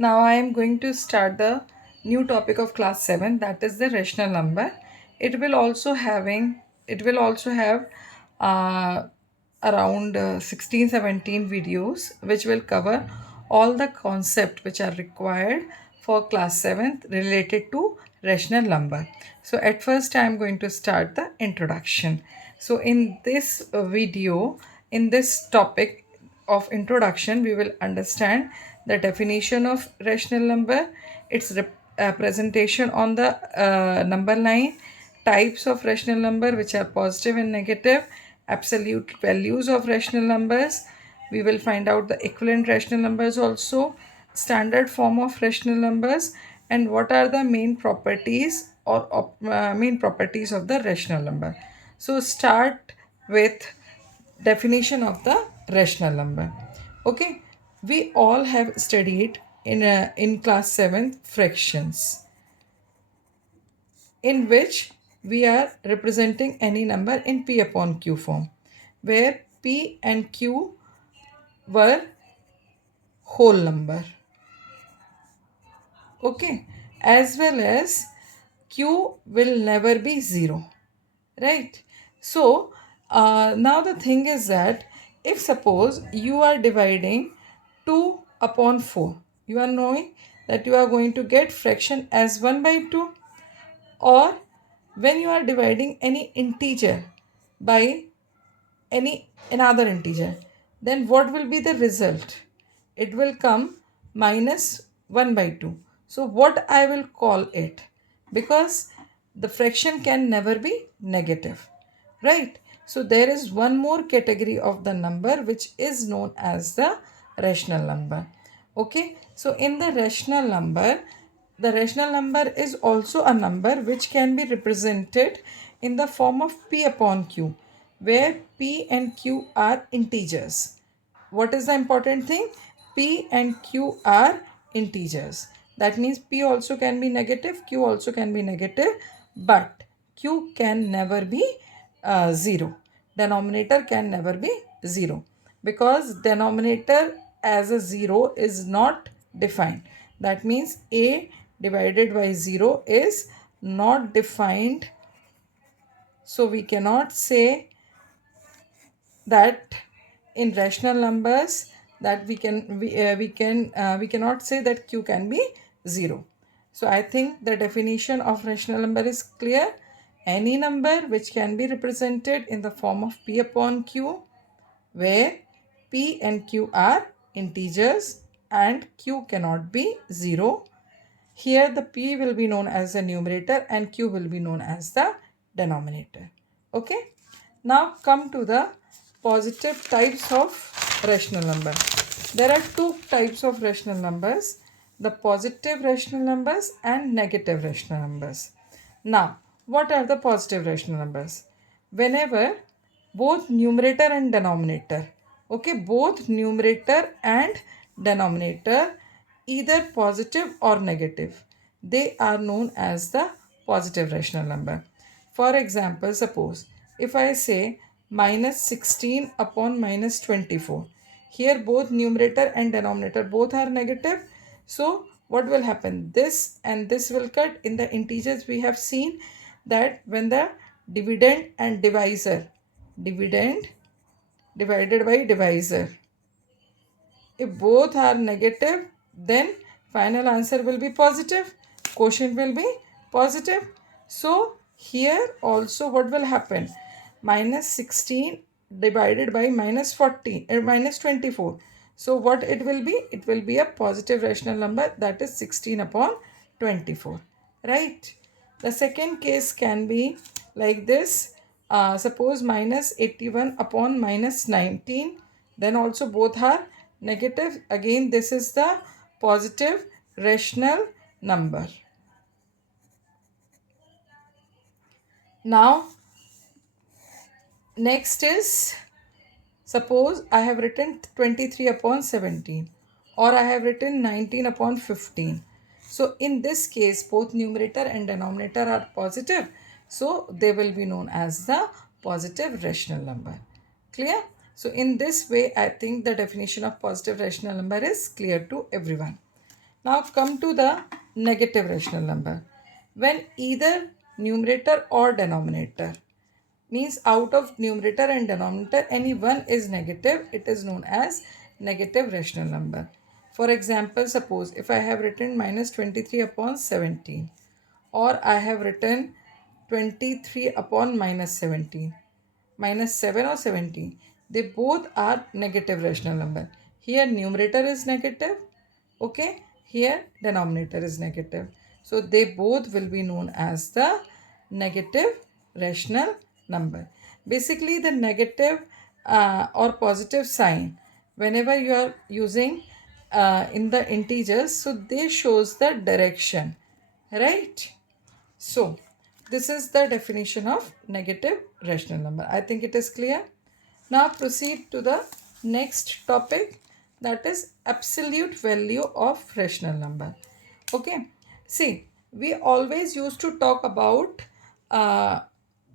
Now I am going to start the new topic of class 7, that is the rational number. It will also have uh, around 16 17 videos which will cover all the concept which are required for class 7th related to rational number. So at first I am going to start the introduction. So in this video, in this topic of introduction, we will understand the definition of rational number, its presentation on the number line, types of rational number which are positive and negative, absolute values of rational numbers. We will find out the equivalent rational numbers also, standard form of rational numbers, and what are the main properties or main properties of the rational number. So start with definition of the rational number. Okay, we all have studied in class 7 fractions, in which we are representing any number in p upon q form, where p and q were whole number. Okay, as well as q will never be 0, right? So now the thing is that if suppose you are dividing 2 upon 4, you are knowing that you are going to get fraction as 1 by 2, or when you are dividing any integer by any another integer, then what will be the result? It will come minus 1 by 2. So what I will call it, because the fraction can never be negative, right? So there is one more category of the number which is known as the rational number. Okay, so in the rational number is also a number which can be represented in the form of p upon q, where p and q are integers. What is the important thing? P and q are integers. That means p also can be negative, q also can be negative, but q can never be 0. Denominator can never be 0, because denominator as a 0 is not defined. That means a divided by 0 is not defined. So we cannot say that in rational numbers that we cannot say that q can be 0. So I think the definition of rational number is clear. Any number which can be represented in the form of p upon q, where p and q are integers and q cannot be 0. Here the p will be known as the numerator and q will be known as the denominator. Okay. Now come to the positive types of rational number. There are two types of rational numbers, the positive rational numbers and negative rational numbers. Now, what are the positive rational numbers? Whenever both numerator and denominator, okay, both numerator and denominator, either positive or negative, they are known as the positive rational number. For example, suppose if I say minus 16 upon minus 24, here both numerator and denominator both are negative. So what will happen? This and this will cut. In the integers we have seen that when the dividend and dividend divided by divisor, if both are negative, then final answer will be positive, quotient will be positive. So here also what will happen? Minus 16 divided by minus 14 minus 24. So what it will be? It will be a positive rational number, that is 16 upon 24, right? The second case can be like this. Suppose minus 81 upon minus 19, then also both are negative. Again, this is the positive rational number. Now, next is, suppose I have written 23 upon 17, or I have written 19 upon 15. So in this case, both numerator and denominator are positive. So they will be known as the positive rational number. Clear? So in this way, I think the definition of positive rational number is clear to everyone. Now come to the negative rational number. When either numerator or denominator, means out of numerator and denominator any one is negative, it is known as negative rational number. For example, suppose if I have written minus 23 upon 17, or I have written 23 upon minus 17, minus 7 or 17, they both are negative rational number. Here numerator is negative, okay, here denominator is negative, so they both will be known as the negative rational number. Basically the negative or positive sign whenever you are using in the integers, so they shows the direction, right? So, this is the definition of negative rational number. I think it is clear. Now proceed to the next topic, that is absolute value of rational number. Okay. See, we always used to talk about uh,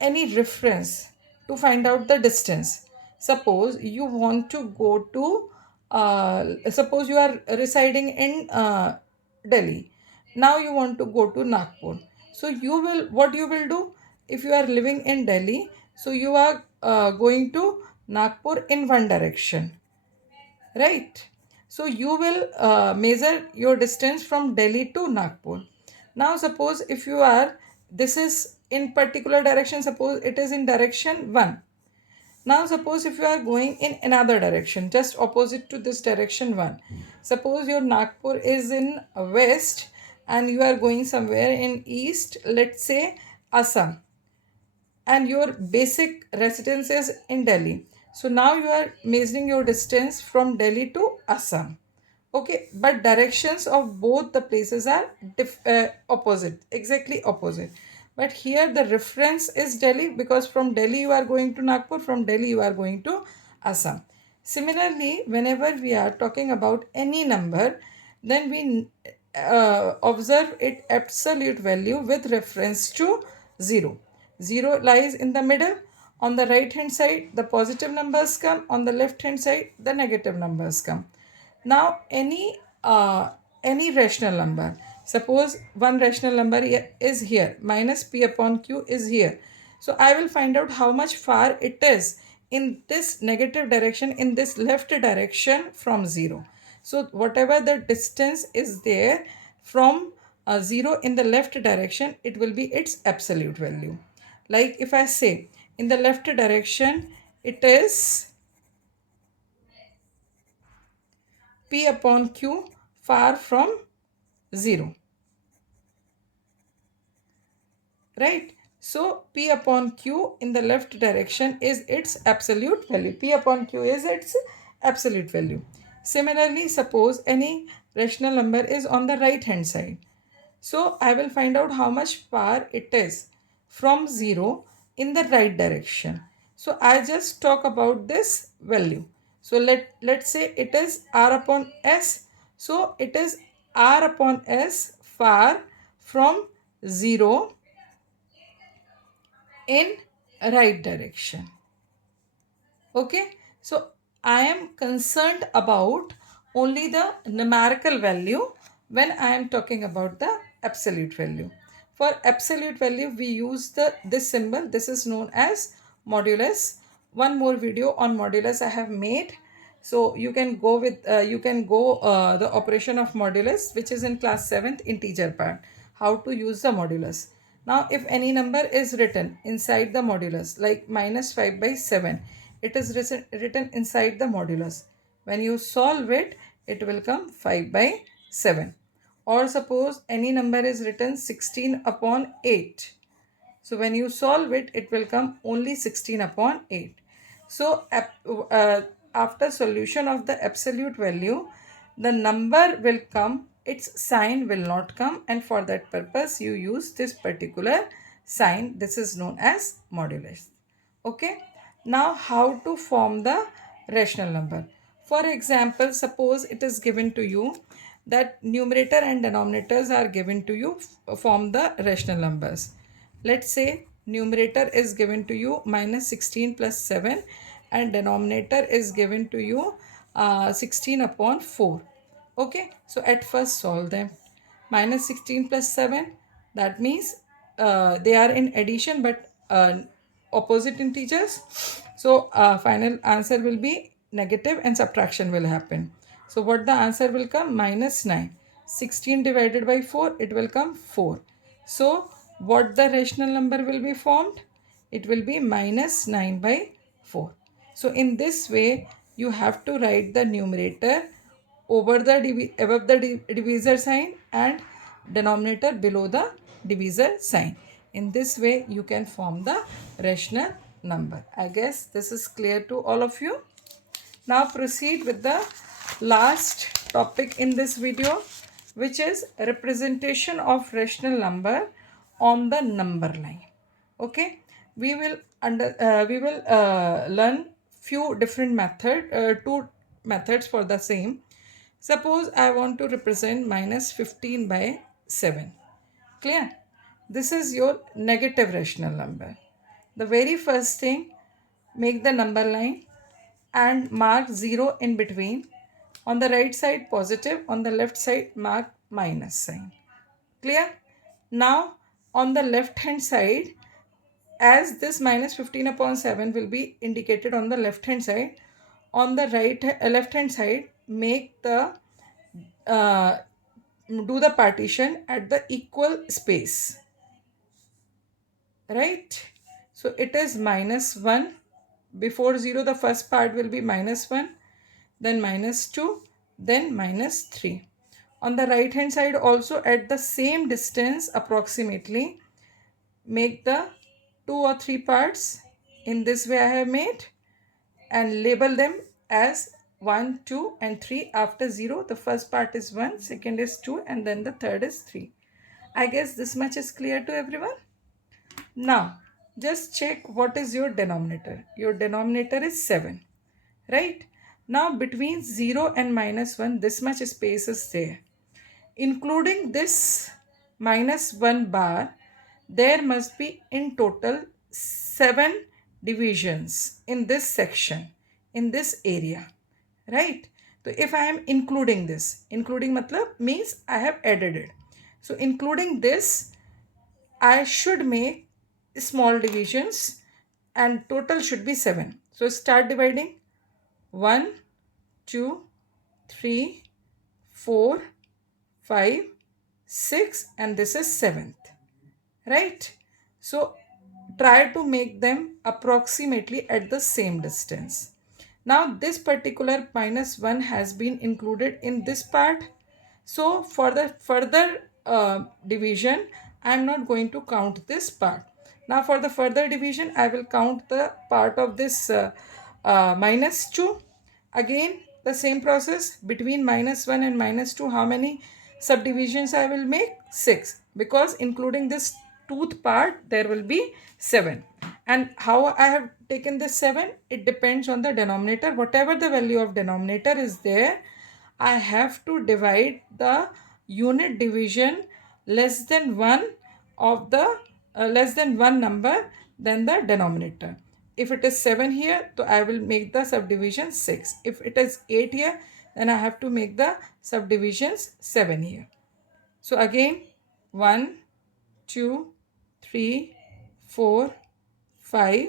any reference to find out the distance. Suppose you want to go to, suppose you are residing in Delhi. Now you want to go to Nagpur. So you will, what you will do if you are living in Delhi? So you are going to Nagpur in one direction, right? So you will measure your distance from Delhi to Nagpur. Now suppose if you are, this is in particular direction, suppose it is in direction 1. Now suppose if you are going in another direction, just opposite to this direction 1. Suppose your Nagpur is in west and you are going somewhere in east, let's say Assam, and your basic residence is in Delhi. So now you are measuring your distance from Delhi to Assam. Okay, but directions of both the places are opposite, exactly opposite. But here the reference is Delhi, because from Delhi you are going to Nagpur, from Delhi you are going to Assam. Similarly, whenever we are talking about any number, then we observe its absolute value with reference to 0. 0 lies in the middle. On the right hand side, the positive numbers come. On the left hand side, the negative numbers come. Now, any rational number, suppose one rational number is here, minus p upon q is here. So I will find out how much far it is in this negative direction, in this left direction from 0. So whatever the distance is there from 0 in the left direction, it will be its absolute value. Like if I say in the left direction, it is p upon q far from 0, right? So p upon q in the left direction is its absolute value. P upon q is its absolute value. Similarly, suppose any rational number is on the right hand side. So I will find out how much far it is from 0 in the right direction. So I just talk about this value. So let's say it is r upon s. So it is r upon s far from 0 in right direction. Okay, so I am concerned about only the numerical value when I am talking about the absolute value. For absolute value, we use this symbol. This is known as modulus. One more video on modulus I have made. So you can go with the operation of modulus, which is in class 7th integer part. How to use the modulus. Now, if any number is written inside the modulus, like minus 5 by 7, it is written inside the modulus. When you solve it, it will come 5 by 7. Or suppose any number is written 16 upon 8. So when you solve it, it will come only 16 upon 8. So after solution of the absolute value, the number will come, its sign will not come, and for that purpose you use this particular sign. This is known as modulus. Okay. Now how to form the rational number. For example, suppose it is given to you that numerator and denominators are given to you, form the rational numbers. Let's say numerator is given to you minus 16 plus 7 and denominator is given to you 16 upon 4. Okay, so at first solve them. Minus 16 plus 7, that means they are in addition but opposite integers. So final answer will be negative and subtraction will happen. So what the answer will come? Minus 9. 16 divided by 4, it will come 4. So what the rational number will be formed? It will be minus 9 by 4. So in this way, you have to write the numerator over the above the divisor sign and denominator below the divisor sign. In this way, you can form the rational number. I guess this is clear to all of you. Now proceed with the last topic in this video, which is representation of rational number on the number line. Okay, we will learn few different two methods for the same. Suppose I want to represent minus 15 by 7. Clear? This is your negative rational number. The very first thing, make the number line and mark 0 in between. On the right side positive, on the left side mark minus sign. Clear? Now on the left hand side, as this minus 15 upon 7 will be indicated on the left hand side, on the left hand side make the uh, do the partition at the equal space, right? So it is minus 1. Before 0 the first part will be minus 1, then minus 2, then minus 3. On the right hand side also at the same distance approximately make the 2 or 3 parts. In this way I have made and label them as 1, 2 and 3. After 0 the first part is 1, second is 2 and then the third is 3. I guess this much is clear to everyone. Now just check what is your denominator. Your denominator is 7, right? Now between 0 and minus 1 this much space is there. Including this minus 1 bar, there must be in total 7 divisions in this section, in this area, right? So if I am including this, including matlab means I have added it. So including this, I should make small divisions and total should be 7. So start dividing. 1, 2, 3, 4, 5, 6 and this is 7th, right? So try to make them approximately at the same distance. Now this particular minus 1 has been included in this part. So for the further division, I am not going to count this part. Now for the further division, I will count the part of this minus 2. Again, the same process between minus 1 and minus 2, how many subdivisions I will make? 6. Because including this tooth part, there will be 7. And how I have taken this 7? It depends on the denominator. Whatever the value of denominator is there, I have to divide the unit division less than 1 of the less than 1 number than the denominator. If it is 7 here, so I will make the subdivision 6. If it is 8 here, then I have to make the subdivisions 7 here. So again 1, 2, 3, 4, 5,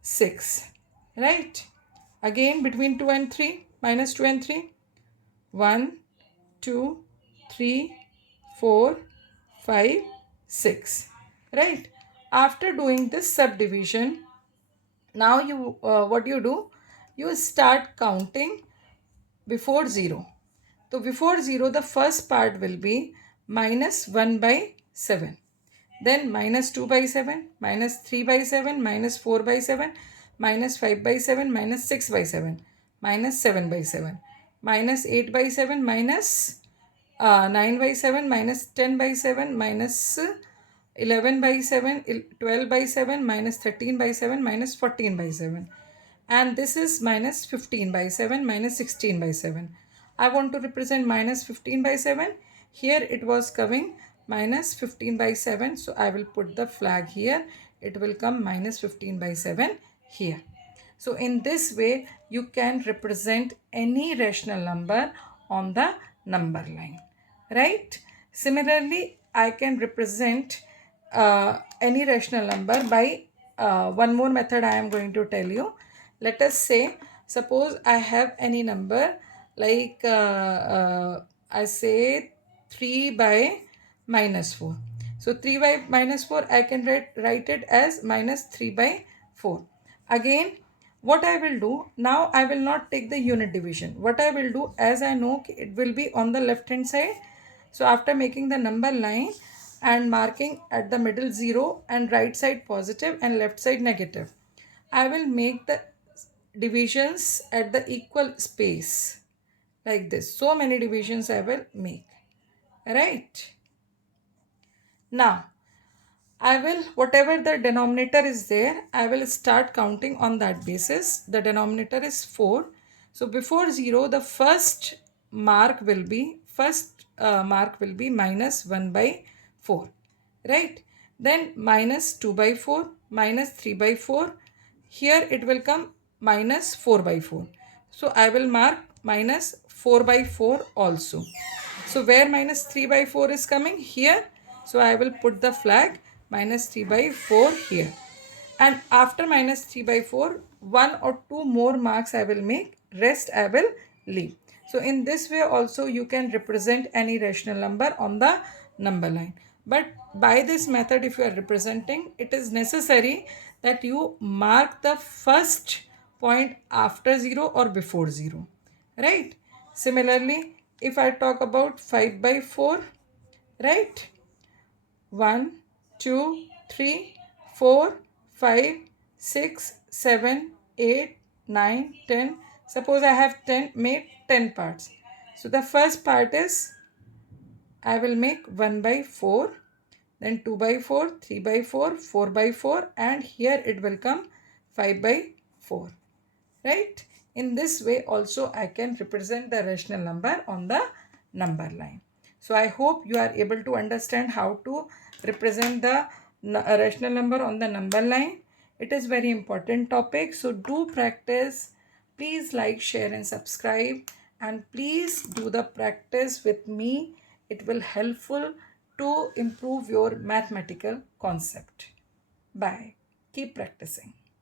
6. Right? Again between 2 and 3, minus 2 and 3. 1, 2, 3, 4, 5, 6. Right? After doing this subdivision, now you what you do? You start counting before 0. So before 0, the first part will be minus 1 by 7. Then minus 2 by 7, minus 3 by 7, minus 4 by 7, minus 5 by 7, minus 6 by 7, minus 7 by 7, minus 8 by 7, minus 9 by 7, minus 10 by 7, minus 11 by 7, 12 by 7, minus 13 by 7, minus 14 by 7. And this is minus 15 by 7, minus 16 by 7. I want to represent minus 15 by 7. Here it was coming minus 15 by 7. So I will put the flag here. It will come minus 15 by 7 here. So in this way, you can represent any rational number on the number line, right? Similarly, I can represent any rational number by one more method I am going to tell you. Let us say, suppose I have any number like I say 3 by minus 4. So 3 by minus 4, I can write it as minus 3 by 4. Again, what I will do now, I will not take the unit division. What I will do, as I know it will be on the left hand side, so after making the number line and marking at the middle 0 and right side positive and left side negative, I will make the divisions at the equal space like this. So many divisions I will make, right? Now I will, whatever the denominator is there, I will start counting on that basis. The denominator is 4. So before 0, the first mark will be, minus 1 by 4, right? Then minus 2 by 4, minus 3 by 4. Here it will come minus 4 by 4. So I will mark minus 4 by 4 also. So where minus 3 by 4 is coming? Here. So I will put the flag minus 3 by 4 here. And after minus 3 by 4, one or two more marks I will make. Rest I will leave. So in this way also you can represent any rational number on the number line. But by this method, if you are representing, it is necessary that you mark the first point after 0 or before 0, right? Similarly, if I talk about 5 by 4, right? 1, 2, 3, 4, 5, 6, 7, 8, 9, 10. Suppose I have made 10 parts. So the first part is I will make 1 by 4, then 2 by 4, 3 by 4, 4 by 4, and here it will come 5 by 4, right? In this way also I can represent the rational number on the number line. So I hope you are able to understand how to represent the rational number on the number line. It is very important topic, so do practice. Please like, share and subscribe, and please do the practice with me. It will helpful to improve your mathematical concept. Bye. Keep practicing.